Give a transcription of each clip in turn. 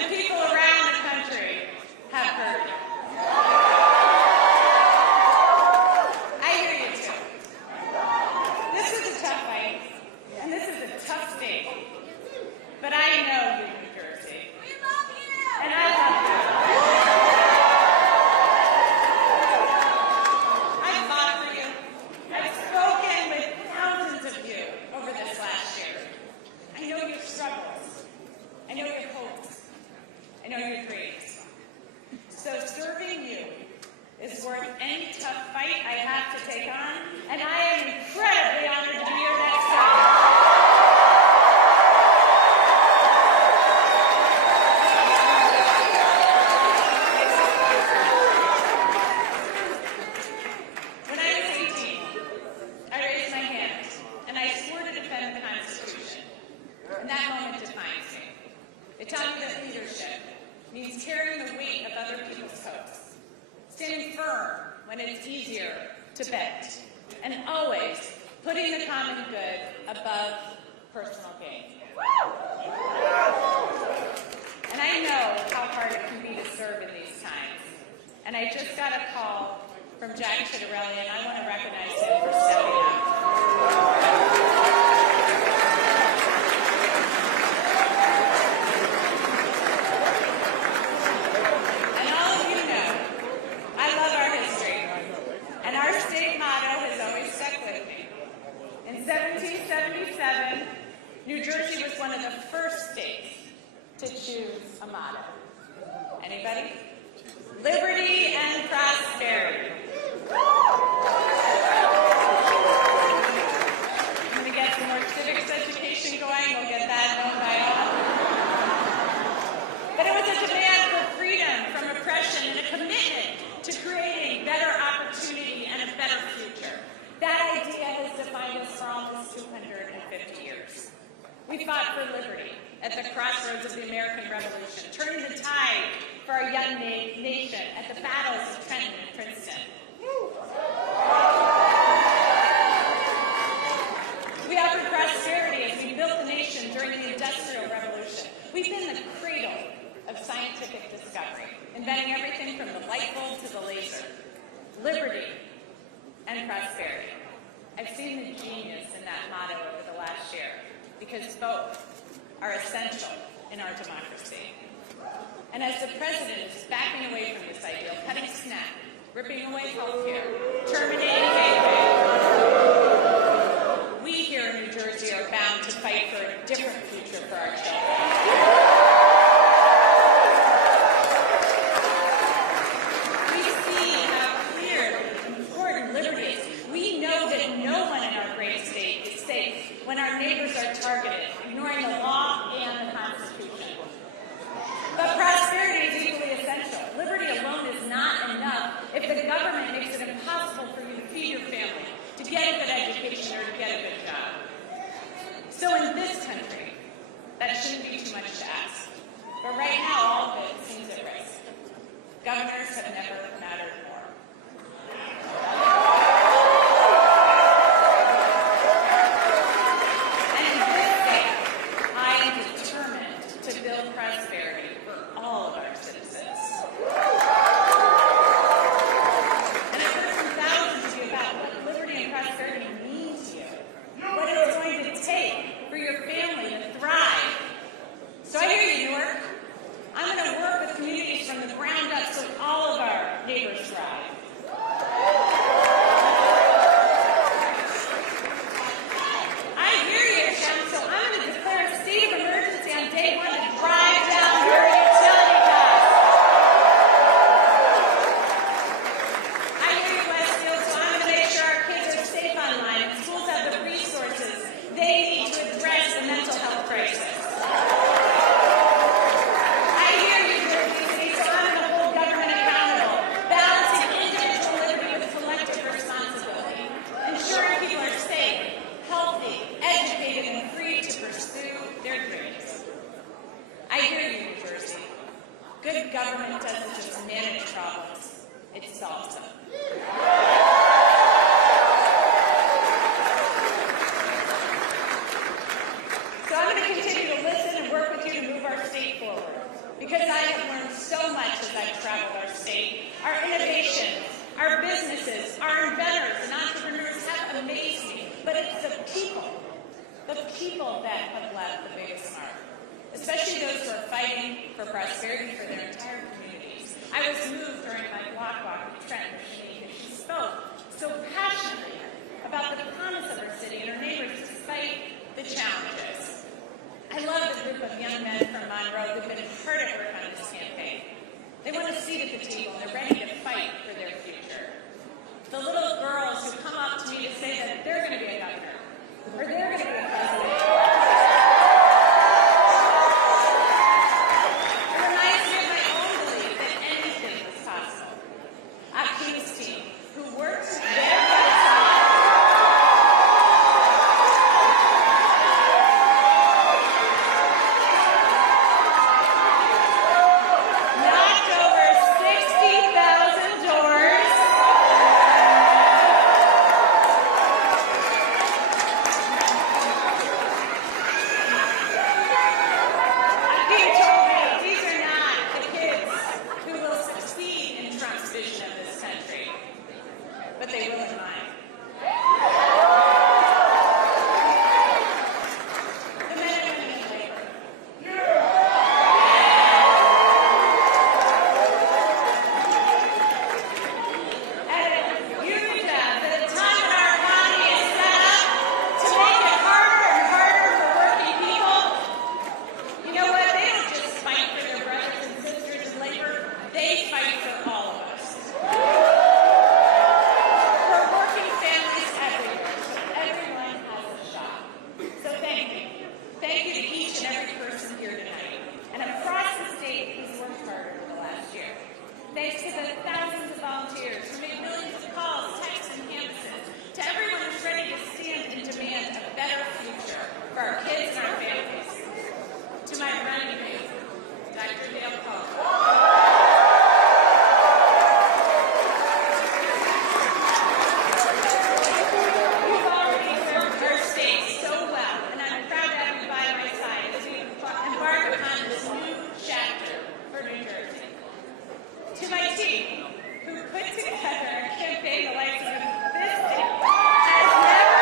and people around the country have heard. I hear you too. This is a tough fight, and this is a tough state. But I know you, New Jersey. We love you! And I love you. I've fought for you. I've spoken with thousands of you over this last year. I know your struggles. I know your hopes. I know your dreams. So serving you is worth any tough fight I have to take on, and I am incredibly honored to be your next senator. When I was 18, I raised my hand, and I swore to defend the Constitution. And that moment defines me. It taught me that leadership means carrying the weight of other people's hopes, standing firm when it's easier to bend, and always putting the common good above personal gain. And I know how hard it can be to serve in these times. And I just got a call from Jack Ciattarelli, and I want to recognize him for stepping up. And all of you know, I love our history. And our state motto has always stuck with me. In 1777, New Jersey was one of the first states to choose a motto. Anybody? Liberty and prosperity. I'm going to get some more civics education going. We'll get that known by all. But it was a demand for freedom from oppression and a commitment to creating better opportunity and a better future. That idea has defined us for almost 250 years. We fought for liberty at the crossroads of the American Revolution, turning the tide for our young nation at the battles of Trenton and Princeton. We offered prosperity as we built the nation during the Industrial Revolution. We've been the cradle of scientific discovery, inventing everything from the light bulb to the laser. Liberty and prosperity. I've seen the genius in that motto over the last year, because both are essential in our democracy. And as the president is backing away from this ideal, cutting SNAP, ripping away health care, terminating Medicaid, we here in New Jersey are bound to fight for a different future for our children. We see how clear and important liberty is. We know that no one in our great state is safe when our neighbors are targeted, ignoring the law and the Constitution. But prosperity is equally essential. Liberty alone is not enough if the government makes it impossible for you to feed your family, to get a good education, or to get a good job. So in this country, that shouldn't be too much to ask. But right now, all of it seems at risk. Governors have never mattered more. Prosperity for all of our citizens. And I've heard from thousands of you about what liberty and prosperity means to you, what it's going to take for your family to thrive. So I hear you, Newark. I'm going to work with communities from the ground up so all of our neighbors thrive. I hear you, Council. I'm going to declare a state of emergency on day one to drive down your utility costs. I hear you, Westfield, so I'm going to make sure our kids are safe online and schools have the resources they need to address the mental health crisis. I hear you, Jersey City, so I'm going to hold government accountable, balancing individual liberty with collective responsibility, ensuring people are safe, healthy, educated, and free to pursue their dreams. I hear you, New Jersey. Good government doesn't just manage problems, it solves them. So I'm going to continue to listen and work with you to move our state forward. because I have learned so much as I've traveled our state. Our innovations, our businesses, our inventors and entrepreneurs have amazed me, but it's the people that have left the biggest mark, especially those who are fighting for prosperity for their entire communities. I was moved during my walk with Trent Machine as she spoke so passionately about the promise of our city and her neighbors despite the challenges. I love the group of young men from Monroe who've been hard at work on this campaign. They want a seat at the table and they're ready to fight for their future. The little girls who come up to me to say that they're going to be a governor or they're going to be a president. It reminds me of my own belief that anything is possible. Our King's team, who works their knocked over 60,000 doors. He told me these are not the kids who will succeed in Trump's vision of this country, but they will in mine. The men and women in labor. At UW, the time when our economy is set up to make it harder and harder for working people, you know what? They don't just fight for their brothers and sisters in labor, they fight for all of us. For working families everywhere, so everyone has a shot. So thank you. Thank you to each and every person here tonight, and across the state who's worked hard over the last year. Thanks to the thousands of volunteers who make millions of calls, texts, and canvases, to everyone who's ready to stand and demand a better future for our kids and our families. To my running mate, Dr. Dale Cullen. You've already served our state so well, and I'm proud to have you by my side as we embark upon this new chapter for New Jersey. To my team, who put together a campaign the likes of this state has never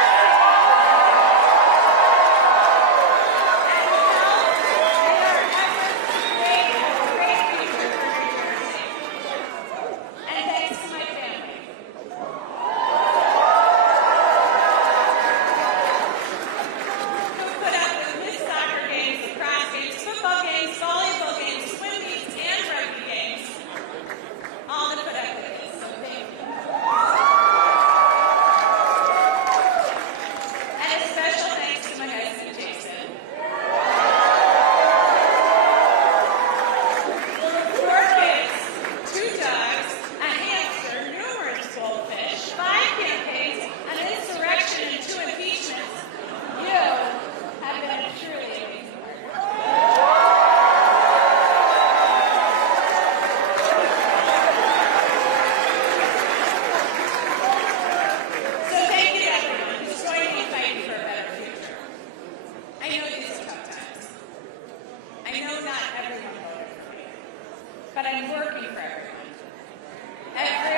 and thanks to my family. Who put up with missed soccer games, lacrosse games, football games, volleyball games, swim meets, and rugby games. All to put up with this. So thank you. And a special thanks to my husband, Jason. 4 kids, 2 dogs, a hamster, numerous goldfish, 5 campaigns, an insurrection, and 2 impeachments. You have been a truly amazing partner. So thank you to everyone who's joining me fighting for a better future. I know these are tough times. I know not everyone voted for me, but I'm working for everyone. Every